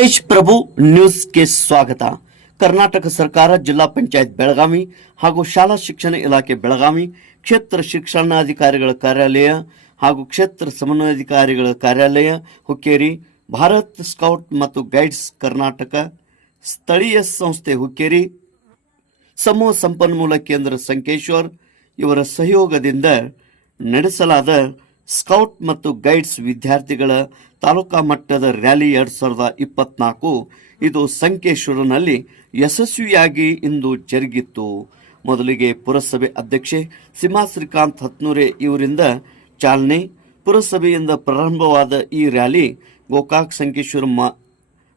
ತೇಜ್ ಪ್ರಭು ನ್ಯೂಸ್ಗೆ ಸ್ವಾಗತ. ಕರ್ನಾಟಕ ಸರ್ಕಾರ, ಜಿಲ್ಲಾ ಪಂಚಾಯತ್ ಬೆಳಗಾವಿ ಹಾಗೂ ಶಾಲಾ ಶಿಕ್ಷಣ ಇಲಾಖೆ ಬೆಳಗಾವಿ, ಕ್ಷೇತ್ರ ಶಿಕ್ಷಣಾಧಿಕಾರಿಗಳ ಕಾರ್ಯಾಲಯ ಹಾಗೂ ಕ್ಷೇತ್ರ ಸಮನ್ವಯಾಧಿಕಾರಿಗಳ ಕಾರ್ಯಾಲಯ, ಹುಕ್ಕೇರಿ, ಭಾರತ್ ಸ್ಕೌಟ್ ಮತ್ತು ಗೈಡ್ಸ್ ಕರ್ನಾಟಕ, ಸ್ಥಳೀಯ ಸಂಸ್ಥೆ ಹುಕ್ಕೇರಿ, ಸಮೂಹ ಸಂಪನ್ಮೂಲ ಕೇಂದ್ರ ಸಂಕೇಶ್ವರ್ ಇವರ ಸಹಯೋಗದಿಂದ ನಡೆಸಲಾದ ಸ್ಕೌಟ್ ಮತ್ತು ಗೈಡ್ಸ್ ವಿದ್ಯಾರ್ಥಿಗಳ ತಾಲೂಕಾ ಮಟ್ಟದ ರ್ಯಾಲಿ ಎರಡ್ ಸಾವಿರದ ಇಪ್ಪತ್ನಾಲ್ಕು ಇದು ಸಂಕೇಶ್ವರನಲ್ಲಿ ಯಶಸ್ವಿಯಾಗಿ ಇಂದು ಜರುಗಿತ್ತು. ಮೊದಲಿಗೆ ಪುರಸಭೆ ಅಧ್ಯಕ್ಷೆ ಸಿಮಾ ಶ್ರೀಕಾಂತ್ ಹತ್ನೂರೆ ಇವರಿಂದ ಚಾಲನೆ, ಪುರಸಭೆಯಿಂದ ಪ್ರಾರಂಭವಾದ ಈ ರ್ಯಾಲಿ ಗೋಕಾಕ್ ಸಂಕೇಶ್ವರ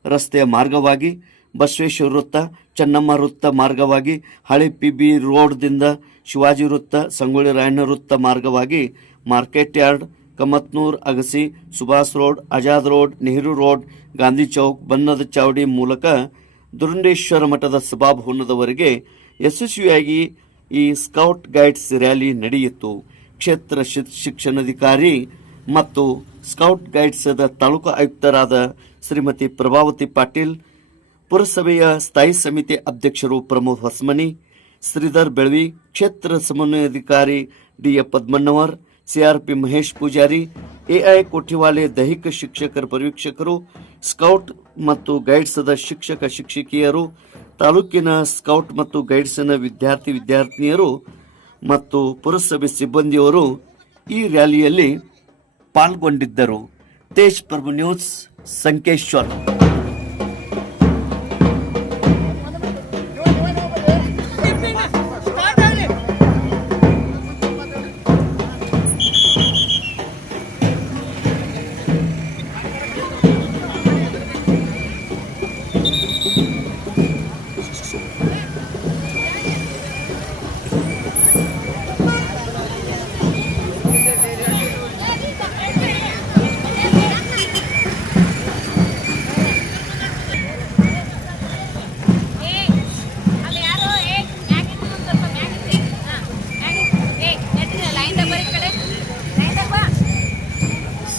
ರಸ್ತೆಯ ಮಾರ್ಗವಾಗಿ ಬಸವೇಶ್ವರ ವೃತ್ತ, ಚೆನ್ನಮ್ಮ ವೃತ್ತ ಮಾರ್ಗವಾಗಿ, ಹಳೆ ಪಿ ಬಿ ರೋಡ್ದಿಂದ ಶಿವಾಜಿ ವೃತ್ತ, ಸಂಗೊಳ್ಳಿ ರಾಯಣ್ಣ ವೃತ್ತ ಮಾರ್ಗವಾಗಿ, ಮಾರ್ಕೆಟ್ ಯಾರ್ಡ್, ಕಮತ್ನೂರ್, ಅಗಸಿ, Subhash road Azad road, Nehru road, Gandhi Chowk ಬನ್ನದ ಚಾವಡಿ ಮೂಲಕ ದುರುಂಡೇಶ್ವರ ಮಠದ ಸಭಾಭವನದವರೆಗೆ ಯಶಸ್ವಿಯಾಗಿ ಈ ಸ್ಕೌಟ್ ಗೈಡ್ಸ್ ರ್ಯಾಲಿ ನಡೆಯಿತು. ಕ್ಷೇತ್ರ ಶಿಕ್ಷಣಾಧಿಕಾರಿ ಮತ್ತು ಸ್ಕೌಟ್ ಗೈಡ್ಸ್ದ ತಾಲೂಕು ಆಯುಕ್ತರಾದ ಶ್ರೀಮತಿ ಪ್ರಭಾವತಿ ಪಾಟೀಲ್ ಪುರಸಭೆಯ ಸ್ಥಾಯಿ ಸಮಿತಿ ಅಧ್ಯಕ್ಷರು ಪ್ರಮೋದ್ ಹೊಸಮನಿ, ಶ್ರೀಧರ್ ಬೆಳವಿ, ಕ್ಷೇತ್ರ ಸಮನ್ವಯಾಧಿಕಾರಿ D A Padmannavar CRP Mahesh Pujari AI Kothiwale ದೈಹಿಕ ಶಿಕ್ಷಕರ ಪರೀಕ್ಷಕರು ಸ್ಕೌಟ್ ಮತ್ತು ಗೈಡ್ಸ್ದ ಶಿಕ್ಷಕ ಶಿಕ್ಷಕಿಯರು, ತಾಲೂಕಿನ ಸ್ಕೌಟ್ ಮತ್ತು ಗೈಡ್ಸ್ನ ವಿದ್ಯಾರ್ಥಿ ವಿದ್ಯಾರ್ಥಿನಿಯರು ಮತ್ತು ಪುರಸಭೆ ಸಿಬ್ಬಂದಿಯವರು ಈ ರ್ಯಾಲಿಯಲ್ಲಿ ಪಾಲ್ಗೊಂಡಿದ್ದರು. ತೇಜ್ ಪ್ರಭು ನ್ಯೂಸ್ ಸಂಕೇಶ್ವರ್.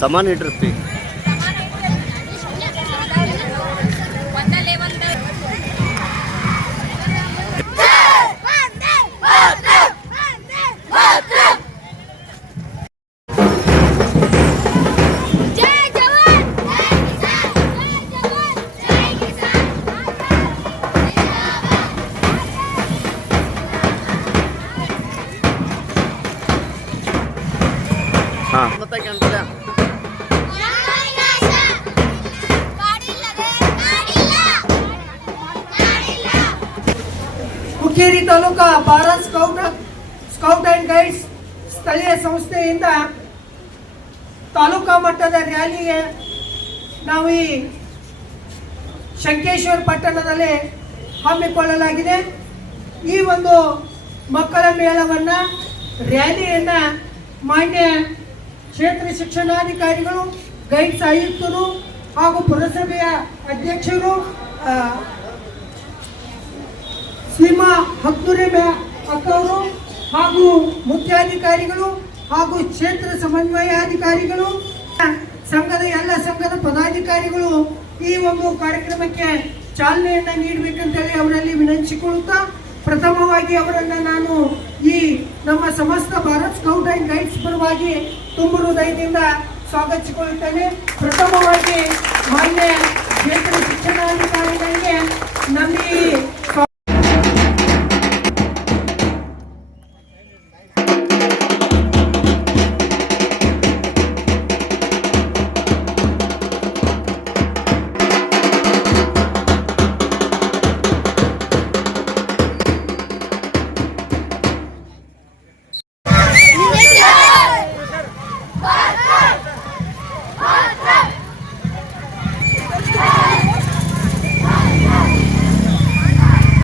सामान इटिर्ती हाँ। Hukkeri taluka Bharat scout scout and guides ಸ್ಥಳೀಯ ಸಂಸ್ಥೆಯಿಂದ ತಾಲೂಕಾ ಮಟ್ಟದ ರ್ಯಾಲಿಗೆ ನಾವು ಈ ಶಂಕೇಶ್ವರ ಪಟ್ಟಣದಲ್ಲಿ ಹಮ್ಮಿಕೊಳ್ಳಲಾಗಿದೆ. ಈ ಒಂದು ಮಕ್ಕಳ ಮೇಳವನ್ನ, ರ್ಯಾಲಿಯನ್ನ ಮಾನ್ಯ ಕ್ಷೇತ್ರ ಶಿಕ್ಷಣಾಧಿಕಾರಿಗಳು, ಗೈಡ್ಸ್ ಆಯುಕ್ತರು ಹಾಗೂ ಪುರಸಭೆಯ ಅಧ್ಯಕ್ಷರು ಸೀಮಾ ಹತ್ತೂರೆ ಅಕ್ಕವರು ಹಾಗೂ ಮುಖ್ಯಾಧಿಕಾರಿಗಳು ಹಾಗೂ ಕ್ಷೇತ್ರ ಸಮನ್ವಯಾಧಿಕಾರಿಗಳು, ಸಂಘದ ಎಲ್ಲ ಸಂಘದ ಪದಾಧಿಕಾರಿಗಳು ಈ ಒಂದು ಕಾರ್ಯಕ್ರಮಕ್ಕೆ ಚಾಲನೆಯನ್ನ ನೀಡಬೇಕಂತೇಳಿ ಅವರಲ್ಲಿ ವಿನಂತಿಸಿಕೊಳ್ಳುತ್ತಾ ಪ್ರಥಮವಾಗಿ ಅವರನ್ನ ನಾನು ಈ ನಮ್ಮ ಸಮಸ್ತ ಭಾರತ್ ಸ್ಕೌಟ್ ಅಂಡ್ ಗೈಡ್ಸ್ ಪರವಾಗಿ ತುಂಬು ಹೃದಯದಿಂದ ಸ್ವಾಗತಿಸಿಕೊಳ್ಳುತ್ತೇನೆ. ಪ್ರಥಮವಾಗಿ ಮಾನ್ಯ ಕ್ಷೇತ್ರ ಶಿಕ್ಷಣಾಧಿಕಾರಿಗಳಿಗೆ ನಮ್ಮ ಈ